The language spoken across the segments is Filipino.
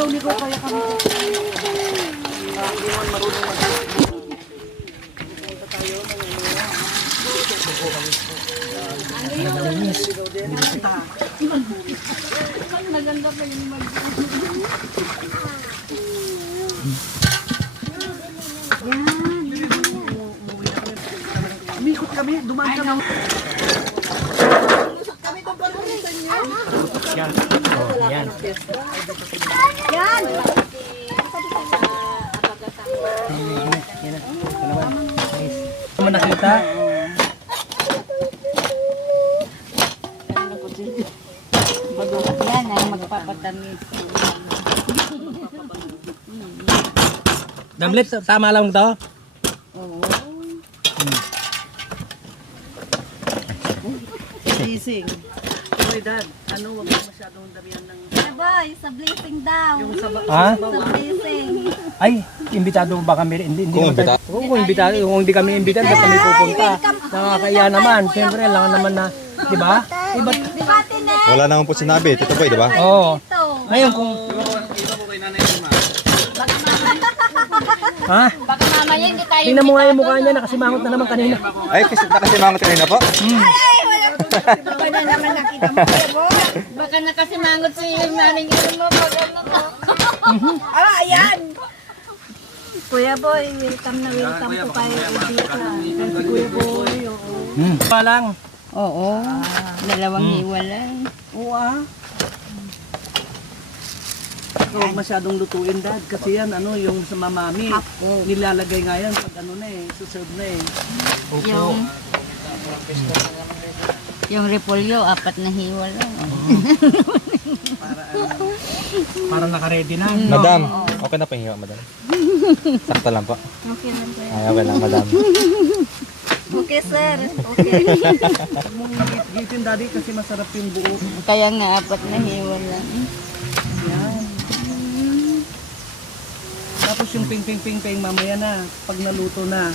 Ligaw-ligaw kaya kami. Hindi naman marunong mag-punta tayo. Maganda pa yung umikot kami, dumaan kami. Yan. Oh, yan. Yan! Ano mo nakita? Yan ang magpapatamis. Damlet, tama lang to? Oo. Blessing. Oy, Dad, ano, wag mo masyadong damihan ng... Boy, sa blessing daw. Yung sa Ha? Sa blessing. Ay, imbitado ba kami? Hindi Kung naman tayo- Oo, kung imbitado, kung hindi kami imbitado, ba't kami pupunta? Nakakaya naman. Siyempre, lang naman na, di ba? Iba't, Di ba, Tine? Wala naman po sinabi. Tito po, di ba? oo. Ito. Ngayon kung, ha? Baka mamaya hindi tayo. Tingnan mo nga yung mukha niya, nakasimangot na naman kanina. Ay, kasi nakasimangot kanina po. Baka na naman nakita mo, Kuya Boy. Baka nakasimangot si naning mo pag ano to. Ayan. Kuya Boy, welcome na welcome po tayo dito. Kuya Boy, oo. Pa lang. Oo. Dalawang hiwalay. Oo Huwag masyadong lutuin, Dad. Kasi yan, ano, yung sa mamami. Nilalagay nga yan pag ano na eh, suserve na eh. Yung repolyo, 4 na hiwalay. Para naka-ready na. Madam, okay na po yung hiwa, madam. Sakto lang po. Okay lang po. Ay, okay lang, madam. Okay, sir. Okay. Huwag mong gitin, Daddy, kasi masarap yung buo. Kaya nga 4 na hiwalay. Yan. Tapos yung ping-ping-ping-ping mamaya na, pag naluto na,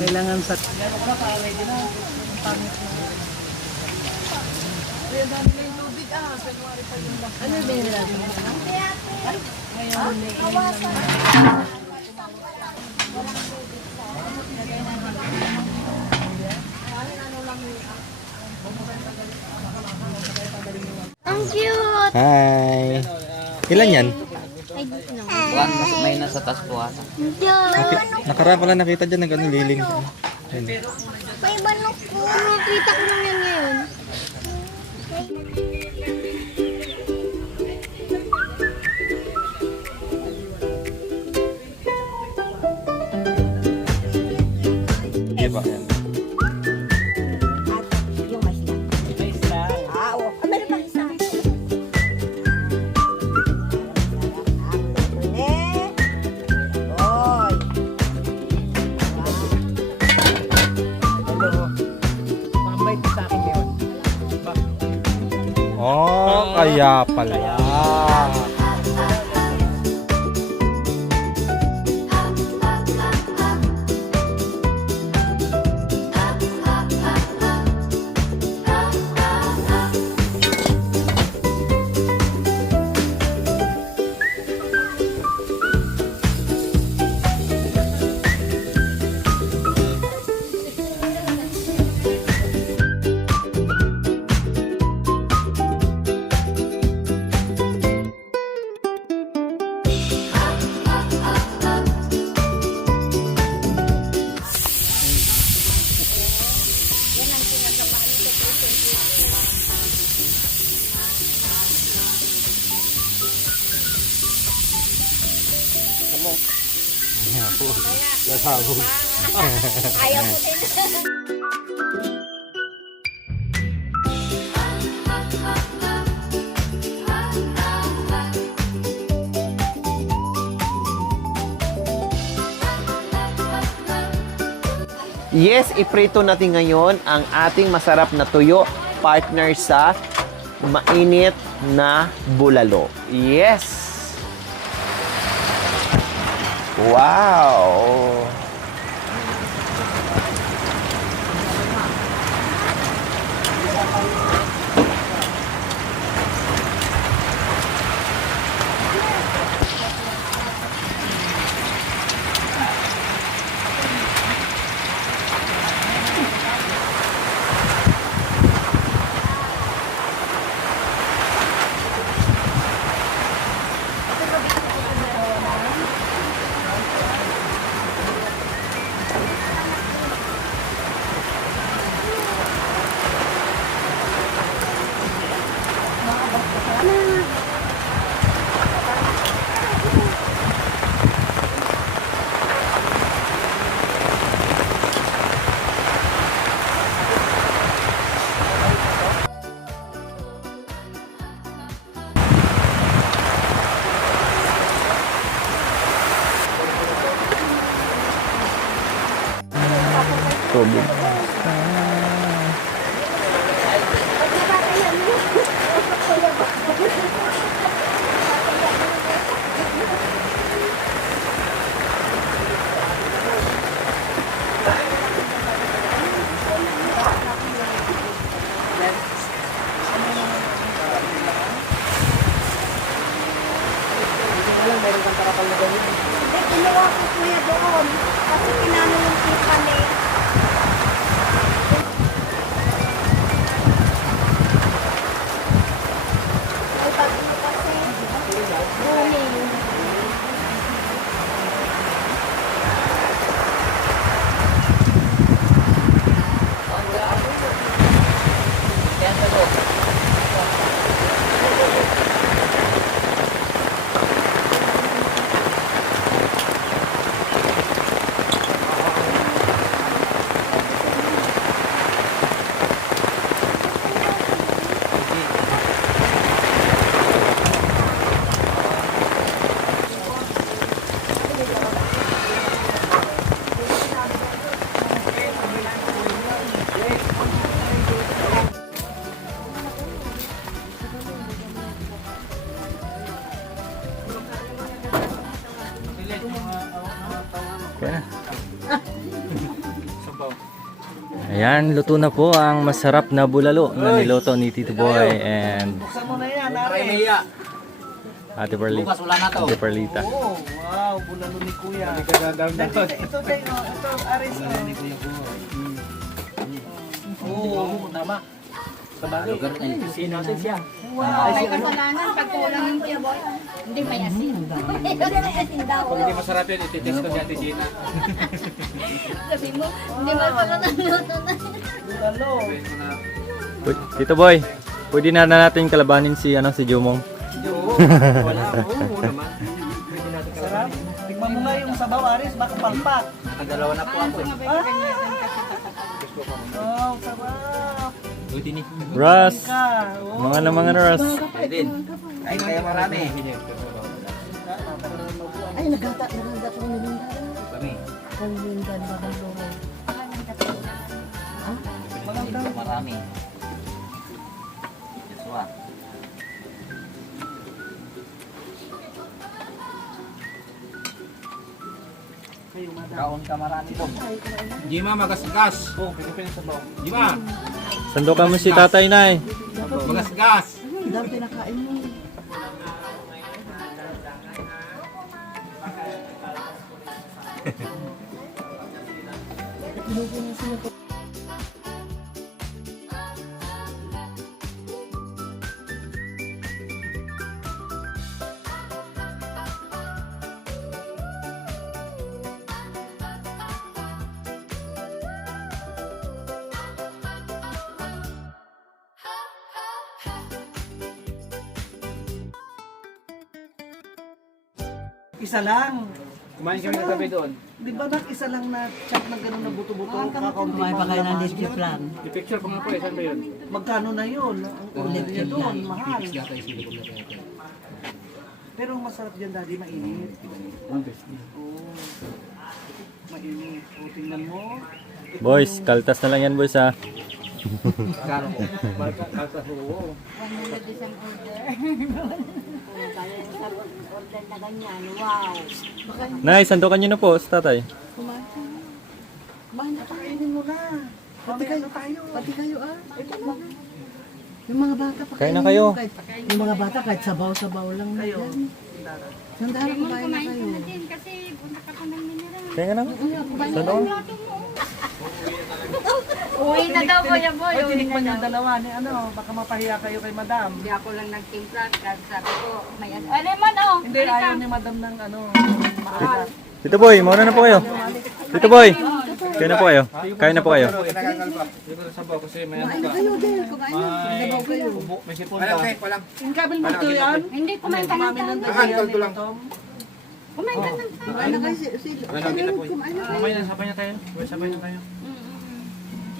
kailangan sa... Yan, okay, para ready na. Ang pangit na. Kaya dami na yung tubig February pa yung lahat. Ano ba nila? Ang cute! Hi. Ilan yan? May nasa taas po ata. Nakaraan ko lang nakita dyan, nag-ano liling. Ayun. May banok ko. Nakita ko lang yan ngayon. Di ba? Yan. Yung mais lang. Mais lang. Oo. Meron pang isa. Mambait ka sa akin ngayon. Oh, kaya pala. Ayaw ko din. Yes, iprito natin ngayon ang ating masarap na tuyo partner sa mainit na bulalo. Yes! Wow! tubig. Eh, kinuha ko kuya doon. Kasi pinano yung tipan eh. Ay, pag ano kasi, booming. Kaya na. Ayan, luto na po ang masarap na bulalo na niluto ni Tito Boy and Buksan mo na yan, Ari. Ate Perlita. Ate Perlita. Oh, wow, bulalo ni Kuya. Ito, tayo, ito, Aris. Oo, tama. Sino natin siya? Wow. May kasalanan pag kulang yung kuya boy. Hindi may asin. Hindi may asin daw. Hindi masarap yun, ititest ko si Ate Gina. Sabi mo, hindi mo pa naluto na. Bulalo. Tito Boy, pwede na natin kalabanin si Jumong. Wala, oo naman. Sarap. Tignan mo nga yung sabaw, Aris, baka palpak. Nakadalawa na po ako. Oh, sarap. Buti ni. Ras, Ka. Oh. mga Ras. Edin. Ay, kaya marami. Ay, nagata ko ng Kami. Marami. Joshua. Kaon ka marami po. Jima, magasgas. Oo, pagkapin sa baw. Jima, Sandukan mo si Tatay Nay. magasgas. Daw pinakain mo. Isa lang. Kumain kami katabi doon. Di ba isa lang na chop na gano'n na buto-buto? Kakaunti pa kayo ng display plan. I-picture ko nga po, saan ba yun? Magkano na yun? Ang ulit niya doon, mahal. Pero ang masarap dyan, Daddy, mainit. Oo. Mainit. O, tingnan mo. Boys, kaltas na lang yan boys ha. Kano ko. Kalsa ho. 100 isang order. Order na ganyan. Wow. Nay, sandukan nyo na po sa Tatay. Pakainin mo na. Pati kayo tayo. Pati kayo ah. Yung mga bata pa Kain na kayo. Yung mga bata kahit sabaw-sabaw lang na Kayo. yan. Sandali, kumain na kayo. Kaya nga na. Sandukan. Uwi na daw, Kuya Boy. Ay, tinikman yung dalawa ni ano, baka mapahiya kayo kay Madam. Hindi ako lang nagtimpla. Sabi ko, may ano. Ano man oh. Hindi, ayaw ni Madam ng ano, maalat. Tito Boy, mauna na po kayo. Tito Boy, kain na po kayo. Kain na po kayo. Kinakagal pa. Dito sa baw kasi may ano Kumain na pa. kayo din. Kumain na. Nagaw kayo. May sipon pa. Okay, walang. Yung kabil mo ito yan? Hindi, kumain ka lang. Mami ng Nakangkal ko lang. Kumain ka lang. Kumain na kayo. Lalagyan na po. Kumain na kayo. Sabay na tayo. Sabay na tayo.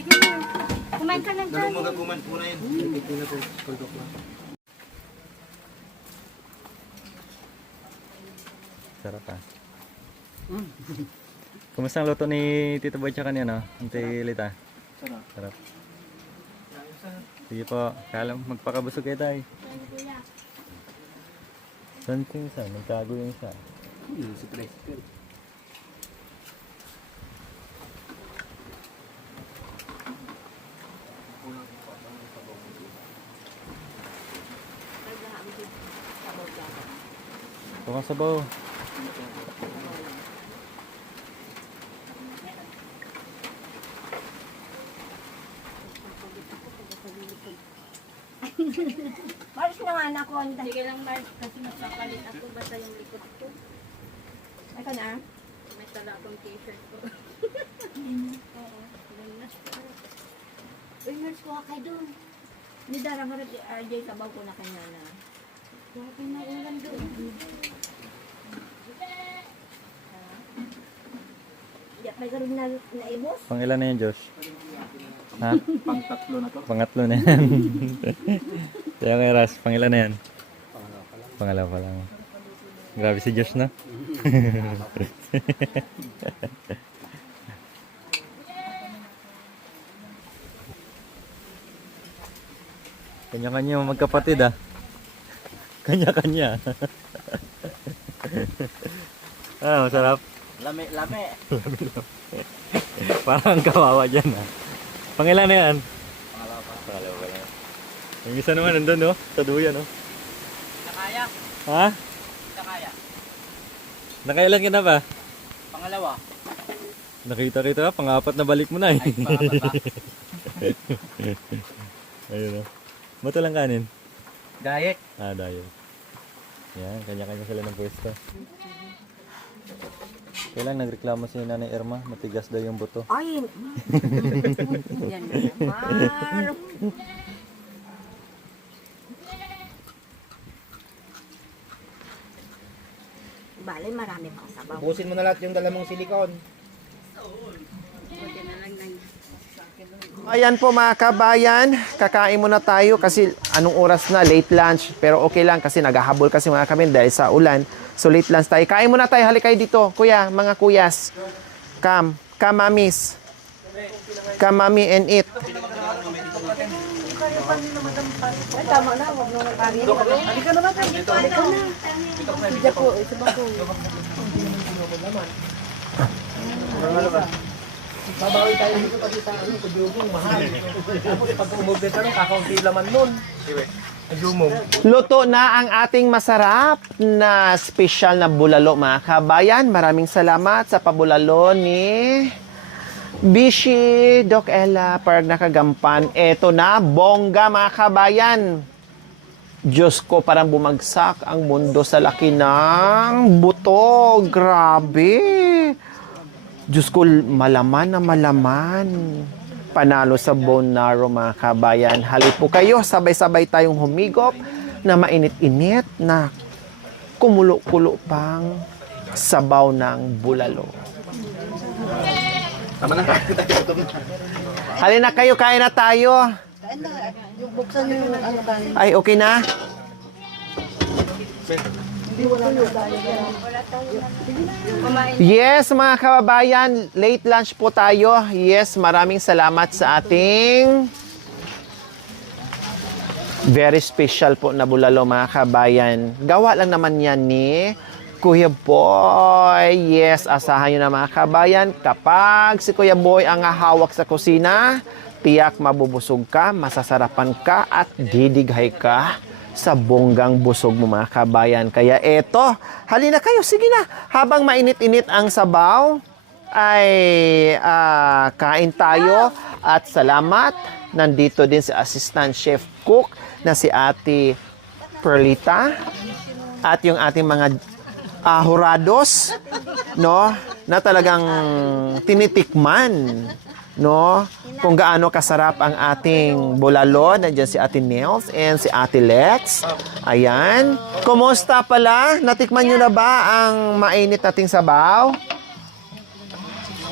Sige na. Kumain ka lang. Magaguman po na yun. Hindi na po. Kaldok lang. Sarap ha. Kumusta ang luto ni Tito Boy tsaka ni ano? Auntie Lita? Sarap. Sarap. Sige po. Kala magpakabusog kayo tayo. Saan yung isa? Nagtago yung isa. Si President. Tukang sabaw. Mars naman ako. Sige lang, Mars. Kasi mas makalit ako. Basta yung likod ko. Ito na. May tala akong t-shirt ko. Oo. Uy, Mars, kuha kayo doon. Hindi darang harap si RJ. Sabaw ko na kanya na. Kuha kayo na ulan doon. Diyak may karoon na naibos. Pang ilan na yan, Josh? Ha? Pang-tatlo na to. Pangatlo na yan. Kaya kay Ras, pang ilan na yan? Pangalawa pa lang. Grabe si Josh na. Kanya-kanya yung magkapatid ah. Kanya-kanya. Ah, masarap. Lami, lami. Parang kawawa dyan ah. Pangilan na yan? Pangalawa pa. Pangalawa pa lang. Yung isa naman nandun no? Sa duyan no? Nakaya. Ha? Nakaya. Nakailan ka na ba? Pangalawa. Nakita-kita ka, pang-apat na balik mo na eh. Ay, pangapat ba? Ayun no. Ba't walang kanin? Diet. Ah, dahil. Yan, kanya-kanya sila ng pwesto. Kailan nagreklamo si Nanay Irma, matigas daw yung buto. Ay! Yan naman. Bale, marami pang sabaw. Ubusin mo na lahat yung dala mong silikon. Ayan po mga kabayan, kakain muna tayo kasi anong oras na, late lunch. Pero okay lang kasi naghahabol kasi mga kami dahil sa ulan. So late lunch tayo. Kain muna tayo, halik kayo dito. Kuya, mga kuyas. Come mamis. Come mami and eat. Tama na, huwag nung nagkarin. Halika naman tayo dito. Halika na. Hindi ko, isa ba ko? Babawi tayo dito pati sa ano, kujubong, mahal. Tapos pag umubit ka nun, kakaunti laman nun. Kujubong. Luto na ang ating masarap na special na bulalo mga kabayan. Maraming salamat sa pabulalo ni Bishi, Doc Ella, parang nakagampan. Eto na, bongga mga kabayan. Diyos ko, parang bumagsak ang mundo sa laki ng buto. Grabe. Diyos ko, malaman na malaman. Panalo sa bone marrow mga kabayan. Halip po kayo, sabay-sabay tayong humigop na mainit-init na kumulo-kulo pang sabaw ng bulalo. Tama na. Halina kayo, kain na tayo. Buksan yung ano ba? Ay, okay na? Yes, mga kababayan, late lunch po tayo. Yes, maraming salamat sa ating very special po na bulalo, mga kabayan. Gawa lang naman yan ni Kuya Boy. Yes, asahan nyo na mga kabayan. Kapag si Kuya Boy ang hawak sa kusina, tiyak mabubusog ka, masasarapan ka, at didighay ka sa bonggang busog mo mga kabayan. Kaya eto, halina kayo, sige na. Habang mainit-init ang sabaw, ay kain tayo. At salamat, nandito din si Assistant Chef Cook na si Ate Perlita. At yung ating mga hurados, no, na talagang tinitikman, no, kung gaano kasarap ang ating bulalo. Nandiyan si Ate Nels and si Ate Lex. Ayan. Kumusta pala? Natikman nyo na ba ang mainit nating sabaw?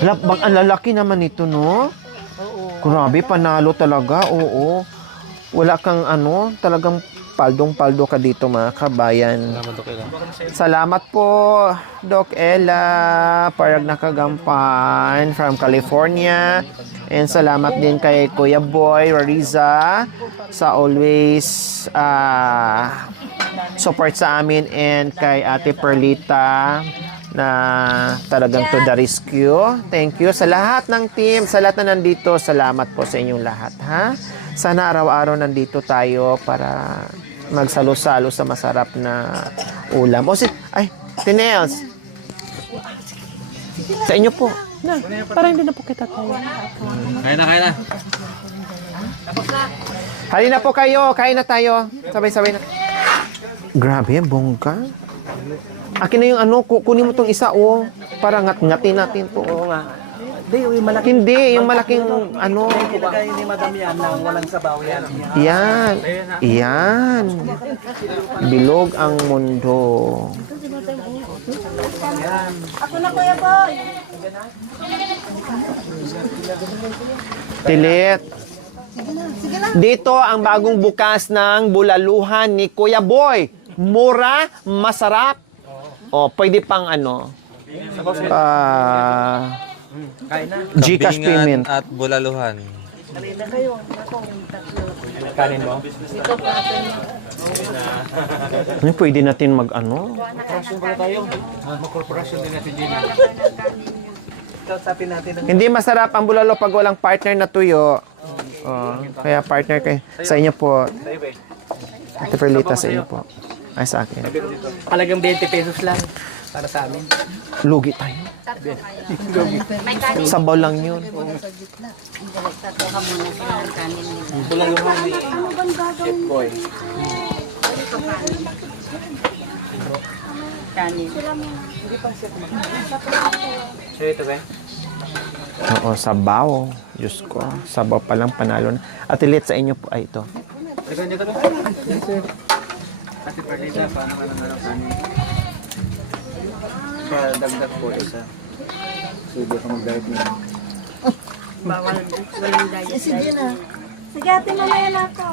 Ang lalaki naman ito, no? Grabe, panalo talaga. Oo. Wala kang ano, talagang Paldong-paldo ka dito mga kabayan. Salamat, Dok Ella. Salamat po, Doc Ella, parang nakagampan from California. And salamat din kay Kuya Boy Rariza sa always support sa amin, and kay Ate Perlita na talagang to the rescue. Thank you sa lahat ng team, sa lahat na nandito. Salamat po sa inyong lahat, ha? Sana araw-araw nandito tayo para magsalo-salo sa masarap na ulam. Ay, Tinels. Sa inyo po. Na, para hindi na po kita tayo. Kaya na. Halina po kayo, kain na tayo. Sabay-sabay na. Grabe, bongga. Akin na yung ano, kunin mo tong isa, oh. Para ngat-ngatin natin to. Oo nga. Hindi, yung malaki. Hindi, yung malaking ano. Kinagay ni Madam yan na walang sabaw yan. Yan. Yan. Bilog ang mundo. Ako na, Kuya Boy. Tilit. Dito ang bagong bukas ng bulaluhan ni Kuya Boy. Mura, masarap. O, pwede pang ano. Gcash Kambingan payment. at bulaluhan. Kanin mo? Ano, pwede natin mag ano. Kausapin natin ng Hindi masarap ang bulalo pag walang partner na tuyo. Kaya partner kay sa inyo po. Ate Perlita, sa inyo po. Ay, sa akin. halagang 20 pesos lang para sa amin. Lugi tayo. Sabaw lang yun. Tatlo ka muna sa kanin nila. Bulaluhan ni Chef Boy. Kanin. So ito ba? Oo, sabaw. Diyos ko. Sabaw pa lang panalo na. Ate Lit, sa inyo po. Ay, ito. Ate Perlita, paano ka naman ang kanin? Para dagdag po isa. Subo ka mag-diet na. Bawal, walang diet. Sige na. Sige, ate, mamaya na ako.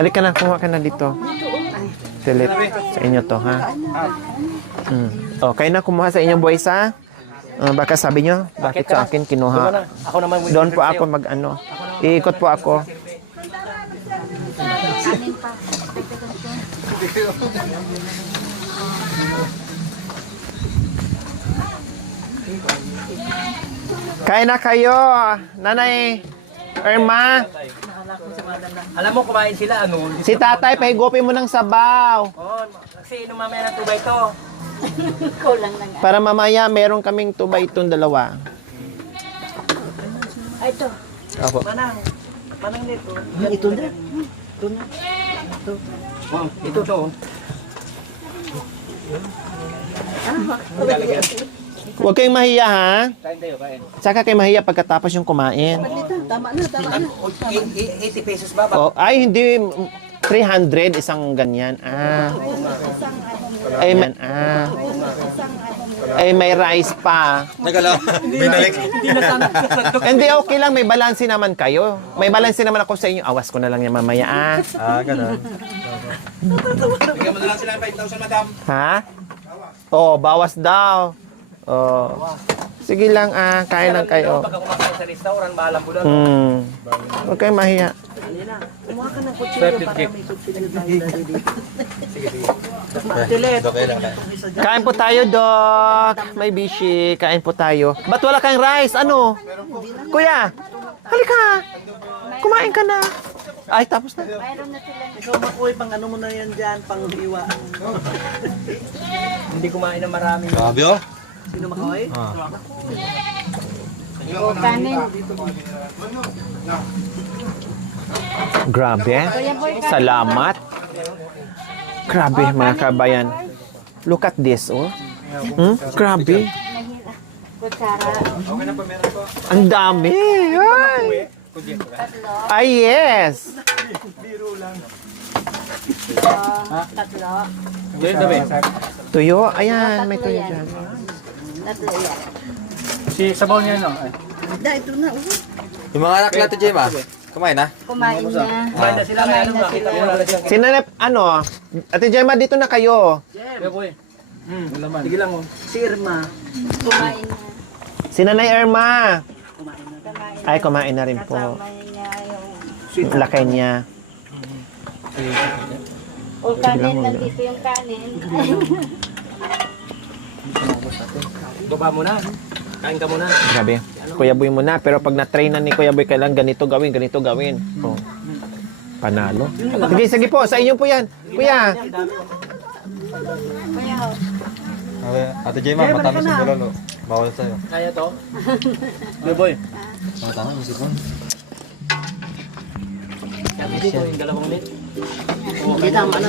Halika na, kuha ka na dito. Ate Lit, sa inyo to, ha? O, kayo na kumuha sa inyong boys, ha? Baka sabi nyo, bakit sa akin kinuha? Ako naman with Doon po ako mag-ano. Iikot po ako. Kanin pa. Kain na kayo, Nanay Irma. Alam mo, kumain sila, ano? Si tatay, pahigupin mo ng sabaw. Oh, kasi inom mamaya ng tubay to. Kulang na nga. Para mamaya, meron kaming tubay itong dalawa. Ay, ito. Opo. Manang nito. Ito na. Ito na. Ito. Ito to. Huwag kayong mahiya, ha? Kain tayo, kain. Saka kayo mahiya pagkatapos yung kumain. Tama na, tama na. 80 pesos ba? Oh, ay, hindi. 300 isang ganyan. Ay, ay, may rice pa. Nagalaw. Binalik. Hindi na sana. Hindi, okay lang. May balanse naman kayo. May balanse naman ako sa inyo. Awas ko na lang yan mamaya, Ganun. Bigyan mo na lang sila ng 5,000, madam. Ha? Oh, bawas daw. Oh. Sige lang, kain lang kayo. Pag kumakain sa restaurant, maalam mo doon. Huwag kayong mahiya. Kumuha ka ng kutsilyo para may kutsilyo tayo. Dok Ella. Kain po tayo, Doc. May bishi. Kain po tayo. Ba't wala kang rice? Ano? Kuya, halika. Kumain ka na. Ay, tapos na. Ikaw makuhay, pang ano mo na yan dyan, pang hiwa. Hindi kumain ng marami. Grabe, oh. Sino makuhay? Kanin. Grabe. Salamat. Grabe, mga kabayan. Look at this, oh. Grabe. Kutsara. Ang dami. Ay. Ay, yes. Tatlo. Tuyo. Ayan, may tuyo dyan. Tatlo yan. Si sabaw niya, no? Da, ito na. Yung mga anak natin, Jema. Kumain na? Kumain na. Kumain na sila, kaya ano, nakita ko na lang. Sinanep, ano? Ate Gemma, dito na kayo. Kuya Boy. Sige lang oh. Si Irma. Kumain na. Si Nanay Irma. Kumain na. Kumain Ay, kumain na rin po. Kasama niya yung... Laki niya. O kanin, nandito yung kanin. Baba mo na. Kain ka muna. Grabe. Kuya Boy muna. Pero pag na-train na ni Kuya Boy, kailangan ganito gawin, ganito gawin. Oh. Panalo. Sige po. Sa inyo po yan. Kuya. Ate Gemma, matamis yung bulalo. Bawal sa'yo. Kaya to. Kuya Boy. Matamis yung sipon. Dito yung dalawang net. Hindi tama na.